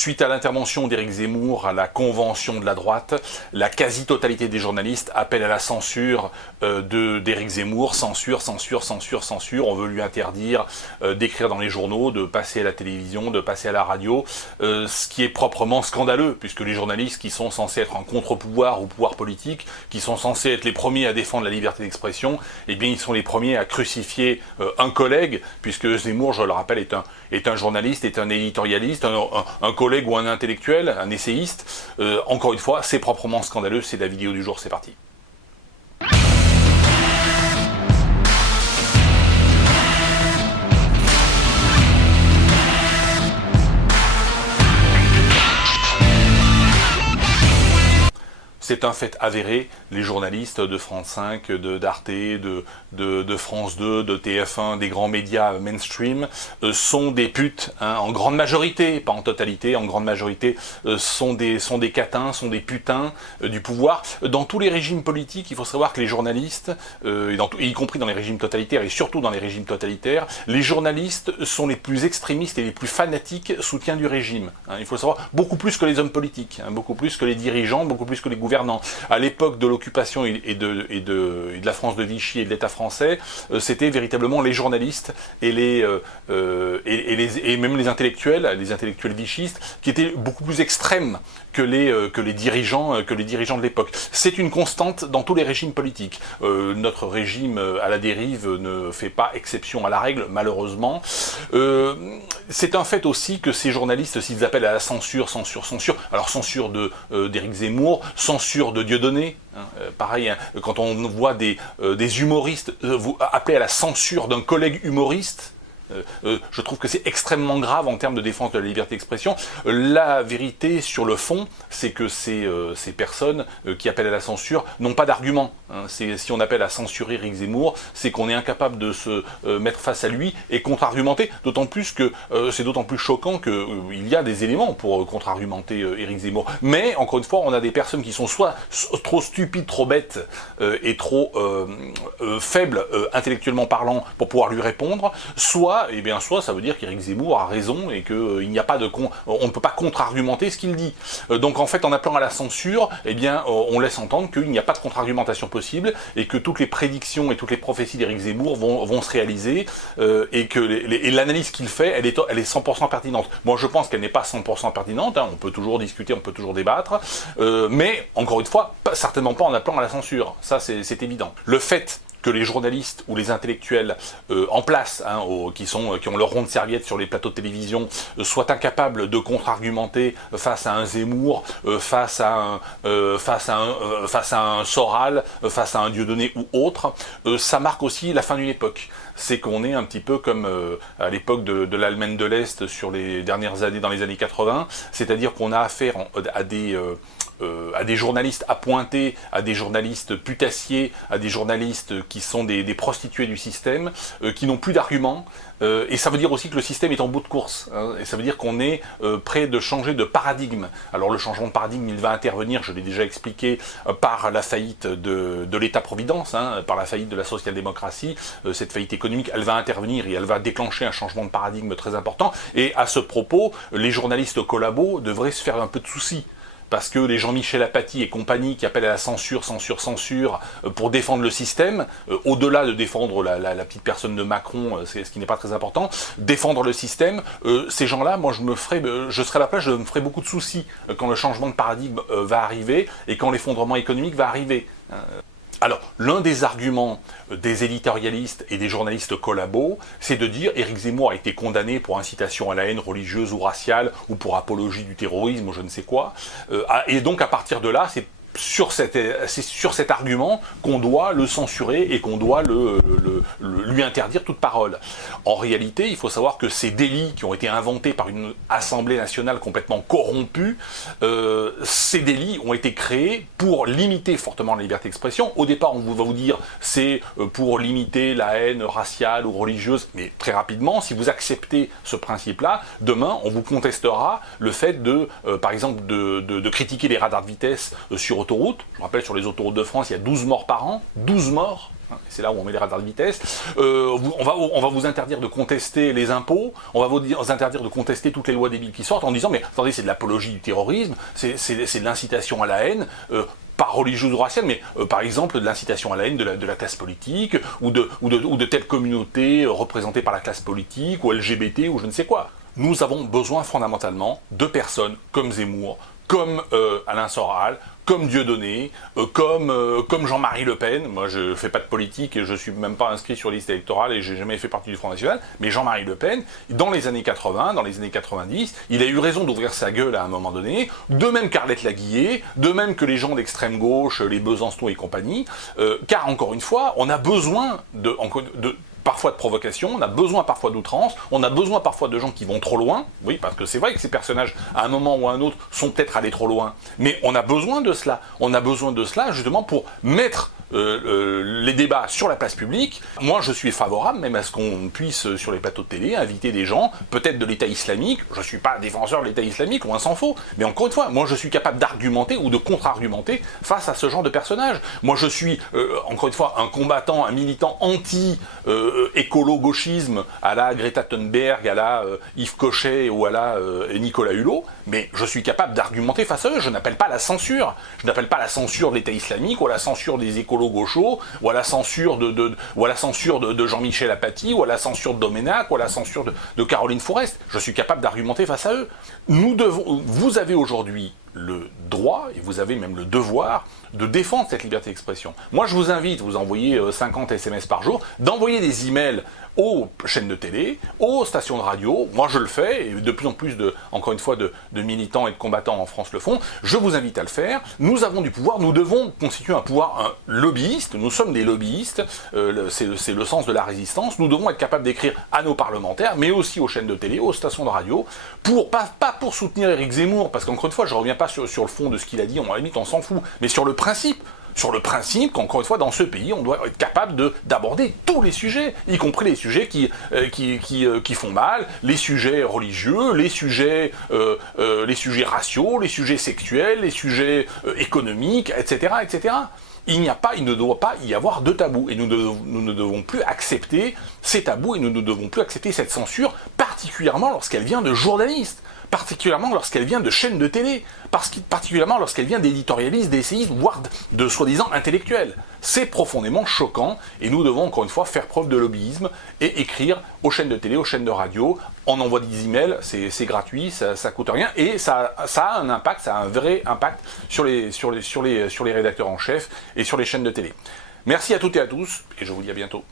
Suite à l'intervention d'Éric Zemmour à la convention de la droite, la quasi-totalité des journalistes appellent à la censure d'Éric Zemmour. Censure, censure, censure, censure. On veut lui interdire d'écrire dans les journaux, de passer à la télévision, de passer à la radio, ce qui est proprement scandaleux, puisque les journalistes qui sont censés être un contre-pouvoir au pouvoir politique, qui sont censés être les premiers à défendre la liberté d'expression, eh bien ils sont les premiers à crucifier un collègue, puisque Zemmour, je le rappelle, est un journaliste, est un éditorialiste, un collègue ou un intellectuel, un essayiste. Encore une fois, c'est proprement scandaleux, c'est la vidéo du jour, c'est parti. C'est un fait avéré, les journalistes de France 5, d'Arte, de France 2, de TF1, des grands médias mainstream, sont des putes, hein, en grande majorité, pas en totalité, en grande majorité, sont des catins, sont des putains du pouvoir. Dans tous les régimes politiques, il faut savoir que les journalistes, y compris dans les régimes totalitaires et surtout dans les régimes totalitaires, les journalistes sont les plus extrémistes et les plus fanatiques soutiens du régime. Hein, il faut le savoir, beaucoup plus que les hommes politiques, hein, beaucoup plus que les dirigeants, beaucoup plus que les gouvernants. À l'époque de l'occupation et de la France de Vichy et de l'État français, c'était véritablement les journalistes et même les intellectuels vichistes, qui étaient beaucoup plus extrêmes que les dirigeants de l'époque. C'est une constante dans tous les régimes politiques. Notre régime à la dérive ne fait pas exception à la règle, malheureusement. C'est un fait aussi que ces journalistes, s'ils appellent à la censure, censure, censure, alors censure d'Éric Zemmour, censure de Dieudonné, hein, pareil, hein, quand on voit des humoristes appeler à la censure d'un collègue humoriste, je trouve que c'est extrêmement grave en termes de défense de la liberté d'expression. La vérité sur le fond, c'est que ces personnes qui appellent à la censure n'ont pas d'argument. Hein. Si on appelle à censurer Éric Zemmour, c'est qu'on est incapable de se mettre face à lui et contre-argumenter, d'autant plus que c'est d'autant plus choquant qu'il y a des éléments pour contre-argumenter Éric Zemmour. Mais, encore une fois, on a des personnes qui sont soit trop stupides, trop bêtes et trop faibles intellectuellement parlant pour pouvoir lui répondre, soit ça veut dire qu'Éric Zemmour a raison et qu'on ne peut pas contre-argumenter ce qu'il dit. Donc en fait, en appelant à la censure, on laisse entendre qu'il n'y a pas de contre-argumentation possible et que toutes les prédictions et toutes les prophéties d'Éric Zemmour vont se réaliser et que l'analyse qu'il fait, elle est 100% pertinente. Moi, je pense qu'elle n'est pas 100% pertinente, hein, on peut toujours discuter, on peut toujours débattre, mais encore une fois, certainement pas en appelant à la censure. Ça, c'est évident. Le fait que les journalistes ou les intellectuels en place, hein, qui ont leur rond de serviette sur les plateaux de télévision, soient incapables de contre-argumenter face à un Zemmour, face à un Soral, face à un Dieudonné ou autre, ça marque aussi la fin d'une époque. C'est qu'on est un petit peu comme à l'époque de l'Allemagne de l'Est sur les dernières années, dans les années 80, c'est-à-dire qu'on a affaire à des journalistes appointés, à des journalistes putassiers, à des journalistes qui sont des prostituées du système, qui n'ont plus d'arguments, et ça veut dire aussi que le système est en bout de course, hein, et ça veut dire qu'on est prêt de changer de paradigme. Alors le changement de paradigme, il va intervenir, je l'ai déjà expliqué, par la faillite de l'État-providence, hein, par la faillite de la social-démocratie. Cette faillite économique, elle va intervenir et elle va déclencher un changement de paradigme très important, et à ce propos, les journalistes collabos devraient se faire un peu de soucis. Parce que les Jean-Michel Apathy et compagnie qui appellent à la censure, censure, censure pour défendre le système, au-delà de défendre la petite personne de Macron, ce qui n'est pas très important, défendre le système, ces gens-là, moi je serai à la place, je me ferai beaucoup de soucis quand le changement de paradigme va arriver et quand l'effondrement économique va arriver. Alors, l'un des arguments des éditorialistes et des journalistes collabos, c'est de dire Éric Zemmour a été condamné pour incitation à la haine religieuse ou raciale, ou pour apologie du terrorisme, ou je ne sais quoi, et donc à partir de là, c'est sur cet argument qu'on doit le censurer et qu'on doit lui interdire toute parole. En réalité, il faut savoir que ces délits qui ont été inventés par une Assemblée nationale complètement corrompue, ces délits ont été créés pour limiter fortement la liberté d'expression. Au départ, on va vous dire c'est pour limiter la haine raciale ou religieuse, mais très rapidement, si vous acceptez ce principe-là, demain, on vous contestera le fait par exemple, de critiquer les radars de vitesse sur autoroute. Je rappelle, sur les autoroutes de France, il y a 12 morts par an, 12 morts C'est là où on met les radars de vitesse. On va vous interdire de contester les impôts, on va vous interdire de contester toutes les lois débiles qui sortent en disant mais attendez, c'est de l'apologie du terrorisme, c'est de l'incitation à la haine. Pas religieuse ou raciale, mais par exemple de l'incitation à la haine de la classe politique, ou de telle communauté représentée par la classe politique, ou LGBT, ou je ne sais quoi. Nous avons besoin fondamentalement de personnes comme Zemmour, comme Alain Soral, comme Dieudonné, comme Jean-Marie Le Pen. Moi, je ne fais pas de politique et je ne suis même pas inscrit sur liste électorale et je n'ai jamais fait partie du Front National. Mais Jean-Marie Le Pen, dans les années 80, dans les années 90, il a eu raison d'ouvrir sa gueule à un moment donné. De même qu'Arlette Laguillet, de même que les gens d'extrême gauche, les Besançon et compagnie. Car, encore une fois, on a besoin parfois de provocation, on a besoin parfois d'outrance, on a besoin parfois de gens qui vont trop loin, oui, parce que c'est vrai que ces personnages, à un moment ou à un autre, sont peut-être allés trop loin, mais on a besoin de cela. On a besoin de cela, justement, pour mettre les débats sur la place publique. Moi, je suis favorable même à ce qu'on puisse, sur les plateaux de télé, inviter des gens, peut-être de l'État islamique. Je ne suis pas défenseur de l'État islamique, loin s'en faut, mais encore une fois, moi, je suis capable d'argumenter ou de contre-argumenter face à ce genre de personnages. Moi, je suis, encore une fois, un combattant, un militant anti-écolo-gauchisme à la Greta Thunberg, à la Yves Cochet ou à la Nicolas Hulot, mais je suis capable d'argumenter face à eux. Je n'appelle pas la censure. Je n'appelle pas la censure de l'État islamique ou à la censure des écolos gauchos, ou à la censure de Jean-Michel Apathy, ou à la censure de Doménac, ou à la censure de Caroline Forest. Je suis capable d'argumenter face à eux. Vous avez aujourd'hui le droit, et vous avez même le devoir, de défendre cette liberté d'expression. Moi, je vous invite, vous envoyez 50 SMS par jour, d'envoyer des emails aux chaînes de télé, aux stations de radio. Moi, je le fais, et de plus en plus, encore une fois, de militants et de combattants en France le font. Je vous invite à le faire. Nous avons du pouvoir, nous devons constituer un pouvoir lobbyiste. Nous sommes des lobbyistes, c'est le sens de la résistance. Nous devons être capables d'écrire à nos parlementaires, mais aussi aux chaînes de télé, aux stations de radio, pas pour soutenir Éric Zemmour, parce qu'encore une fois, je ne reviens pas sur le fond de ce qu'il a dit, à la limite, on s'en fout, mais sur le principe qu'encore une fois, dans ce pays, on doit être capable d'aborder tous les sujets, y compris les sujets qui font mal, les sujets religieux, les sujets raciaux, les sujets sexuels, les sujets économiques, etc., etc. Il ne doit pas y avoir de tabou, et nous ne devons plus accepter ces tabous, et nous ne devons plus accepter cette censure, particulièrement lorsqu'elle vient de journalistes, particulièrement lorsqu'elle vient de chaînes de télé, particulièrement lorsqu'elle vient d'éditorialistes, d'essayistes, voire de soi-disant intellectuels. C'est profondément choquant, et nous devons encore une fois faire preuve de lobbyisme et écrire aux chaînes de télé, aux chaînes de radio. On envoie des emails, c'est gratuit, ça coûte rien, et ça a un impact, ça a un vrai impact sur les rédacteurs en chef et sur les chaînes de télé. Merci à toutes et à tous, et je vous dis à bientôt.